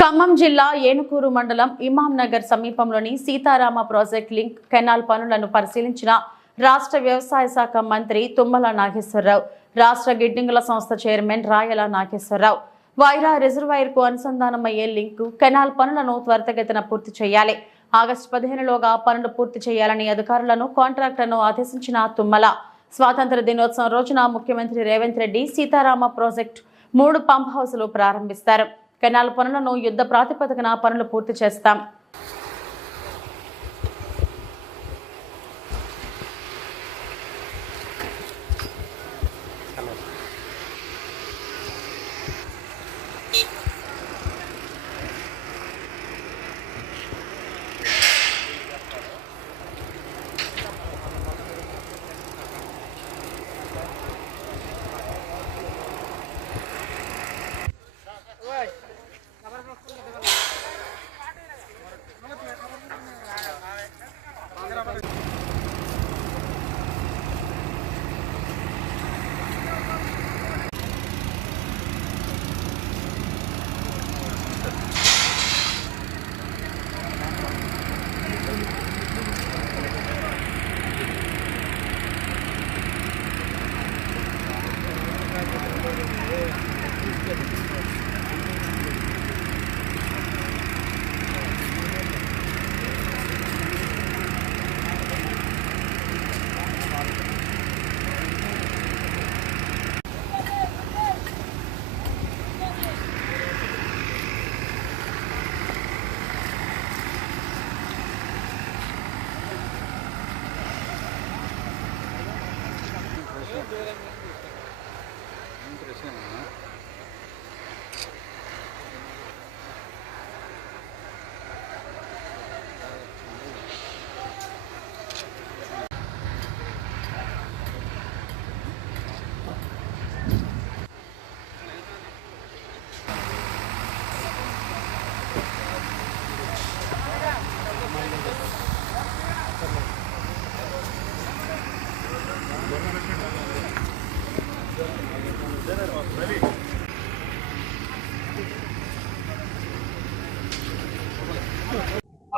ఖమ్మం జిల్లా ఏనుకూరు మండలం ఇమాం నగర్ సమీపంలోని సీతారామ ప్రాజెక్ట్ లింక్ కెనాల్ పనులను పరిశీలించిన రాష్ట్ర వ్యవసాయ శాఖ మంత్రి తుమ్మల నాగేశ్వరరావు, రాష్ట్ర గిడ్డంగుల సంస్థ చైర్మన్ రాయల నాగేశ్వరరావు. వైరా రిజర్వాయర్ కు అనుసంధానమయ్యే లింక్ కెనాల్ పనులను త్వరితగతిన పూర్తి చేయాలి. ఆగస్టు 15లోగా పనులు పూర్తి చేయాలని అధికారులను, కాంట్రాక్టర్ను ఆదేశించిన తుమ్మల, స్వాతంత్ర దినోత్సవం రోజున ముఖ్యమంత్రి రేవంత్ రెడ్డి సీతారామ ప్రాజెక్టు 3 పంప్ హౌసులు ప్రారంభిస్తారు. కెనాల్ పనులను యుద్ధ ప్రాతిపదికన పనులు పూర్తి చేస్తాం.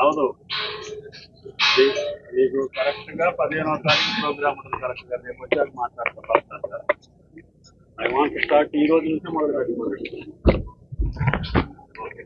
అవును, మీకు కరెక్ట్గా 15వ తారీఖు ప్రోగ్రామ్ ఉంటుంది. కరెక్ట్గా రేపు వచ్చాక మాట్లాడతాం సార్. ఐ వాంట్ స్టార్ట్ ఈ రోజు నుంచి మొదలు పెట్టుకోండి. ఓకే.